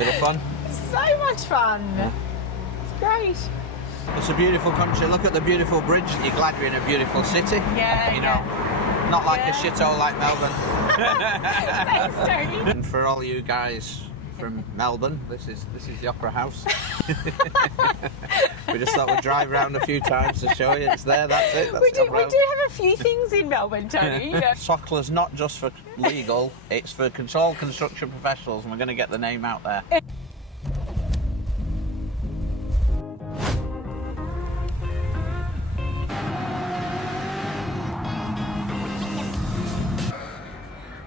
Bit of fun. So much fun. It's great. It's a beautiful country. Look at the beautiful bridge. You're glad you're in a beautiful city. Yeah, you know, not like a shithole like Melbourne. Thanks, Tony. And for all you guys from Melbourne, this is the Opera House. We just thought we'd drive around a few times to show you. It's there. That's it. That's We do have a few things in Melbourne, Tony. SOCLA's not just for legal; it's for controlled construction professionals, and we're going to get the name out there.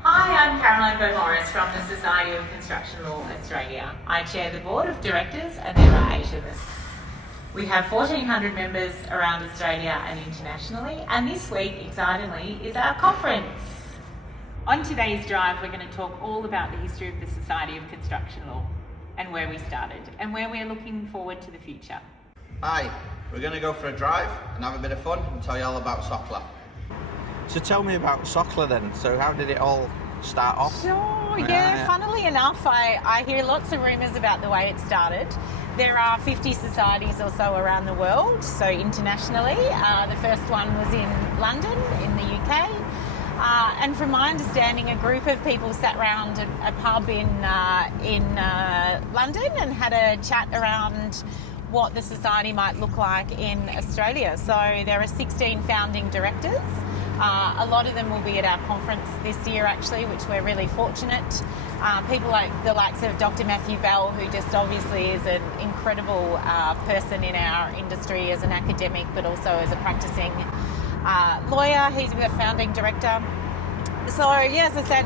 Hi, I'm Caroline Beaumaris from the Society of Construction Law Australia. I chair the board of directors and there are 8 of us. We have 1,400 members around Australia and internationally, and this week, excitingly, is our conference. On today's drive, we're going to talk all about the history of the Society of Construction Law and where we started and where we're looking forward to the future. Hi, we're going to go for a drive and have a bit of fun and tell you all about SOCLA. So tell me about SOCLA then. So how did it all start off? Sure, yeah. Funnily enough, I hear lots of rumours about the way it started. There are 50 societies or so around the world, so internationally. The first one was in London, in the UK. And from my understanding, a group of people sat around a pub in London and had a chat around what the society might look like in Australia. So there are 16 founding directors. A lot of them will be at our conference this year, actually, which we're really fortunate. People like the likes of Dr. Matthew Bell, who just obviously is an incredible person in our industry as an academic, but also as a practicing lawyer. He's the founding director. So, yeah, as I said,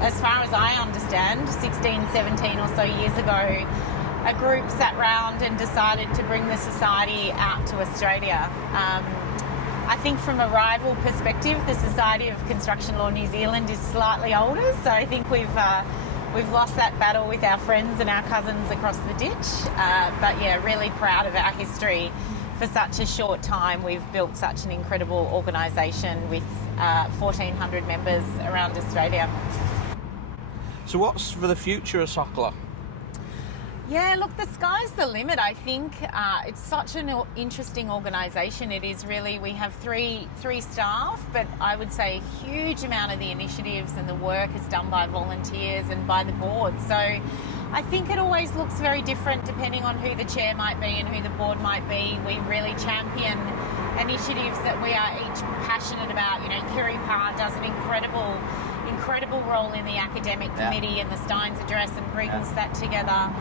as far as I understand, 16, 17 or so years ago, a group sat round and decided to bring the society out to Australia. I think from a rival perspective, the Society of Construction Law New Zealand is slightly older, so I think we've lost that battle with our friends and our cousins across the ditch. But yeah, really proud of our history. For such a short time, we've built such an incredible organisation with 1,400 members around Australia. So what's for the future of SOCLA? Yeah, look, the sky's the limit, I think. It's such an interesting organisation. It is really, we have three staff, but I would say a huge amount of the initiatives and the work is done by volunteers and by the board. So I think it always looks very different depending on who the chair might be and who the board might be. We really champion initiatives that we are each passionate about. You know, Kiri Parr does an incredible role in the academic committee and the Steins Address and brings that together.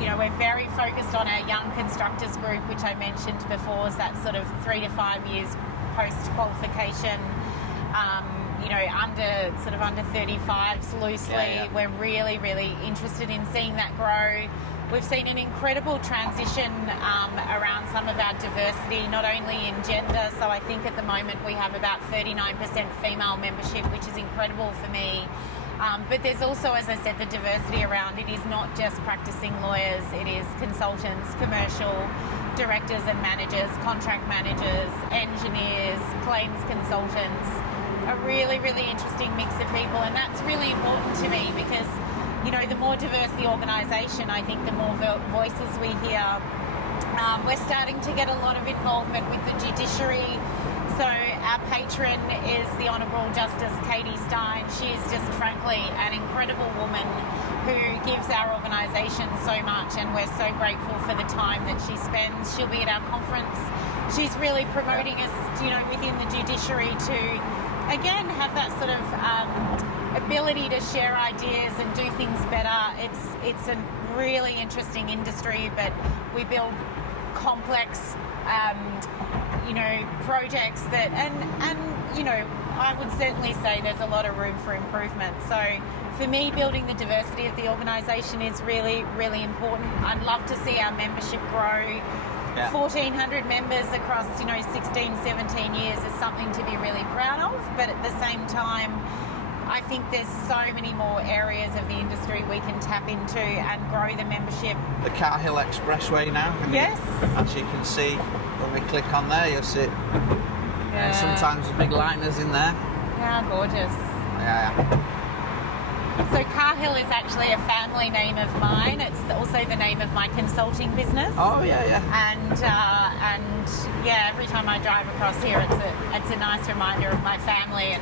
You know, we're very focused on our young constructors group, which I mentioned before, is that sort of 3 to 5 years post-qualification. You know, under 35s loosely. We're really, really interested in seeing that grow. We've seen an incredible transition around some of our diversity, not only in gender, so I think at the moment we have about 39% female membership, which is incredible for me. But there's also, as I said, the diversity around it is not just practicing lawyers, it is consultants, commercial directors and managers, contract managers, engineers, claims consultants, a really, really interesting mix of people, and that's really important to me because, you know, the more diverse the organisation, I think the more voices we hear. We're starting to get a lot of involvement with the judiciary. So our patron is the Honourable Justice Katie Stein. She is just frankly an incredible woman who gives our organisation so much, and we're so grateful for the time that she spends. She'll be at our conference. She's really promoting us, you know, within the judiciary to, again, have that sort of ability to share ideas and do things better. It's a really interesting industry, but we build complex you know, projects that, and you know, I would certainly say there's a lot of room for improvement. So for me, building the diversity of the organisation is really, really important. I'd love to see our membership grow. 1,400 members across, you know, 16, 17 years is something to be really proud of, but at the same time, I think there's so many more areas of the industry we can tap into and grow the membership. The Carhill Expressway now. Yes. As you can see, when we click on there, you'll see sometimes the big liners in there. How gorgeous. Yeah. So Cahill is actually a family name of mine. It's also the name of my consulting business. Oh yeah. And yeah, every time I drive across here, it's a nice reminder of my family.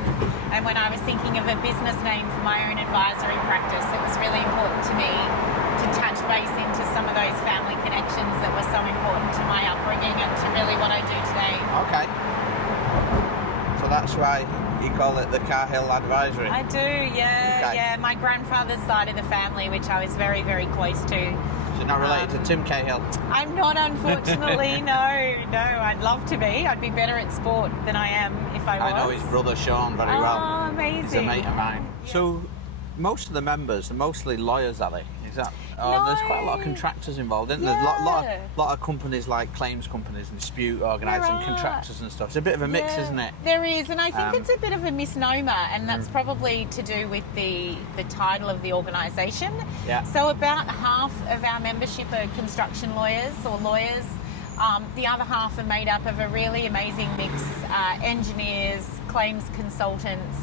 And when I was thinking of a business name for my own advisory practice, it was really important to me to touch base into some of those family connections that were so important to my upbringing and to really what I do today. Okay. So that's why you call it the Cahill Advisory. I do, yeah, Okay. yeah. My grandfather's side of the family, which I was very, very close to. So you're not related to Tim Cahill? I'm not, unfortunately. No. I'd love to be. I'd be better at sport than I am if I was. I know his brother Sean very well. Oh, amazing. He's a mate of mine. Yeah. So most of the members are mostly lawyers, are they? Is that? Oh, there's quite a lot of contractors involved, isn't there? Yeah. Lot of companies like claims companies and dispute organising There are. contractors and stuff. It's a bit of a mix, Yeah, isn't it? There is, and I think it's a bit of a misnomer, and that's probably to do with the title of the organisation. Yeah. So about half of our membership are construction lawyers or lawyers. The other half are made up of a really amazing mix, engineers, claims consultants,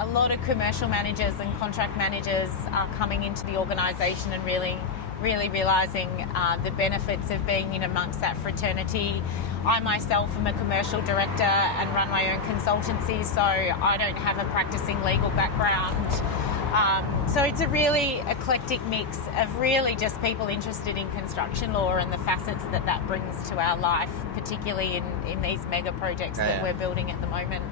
a lot of commercial managers and contract managers are coming into the organisation and really realising the benefits of being in amongst that fraternity. I myself am a commercial director and run my own consultancy, so I don't have a practicing legal background. So it's a really eclectic mix of really just people interested in construction law and the facets that brings to our life, particularly in these mega projects that we're building at the moment.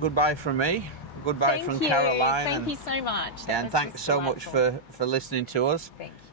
Goodbye from me. Goodbye Thank from you. Caroline. Thank you so much. And thanks so much for listening to us. Thank you.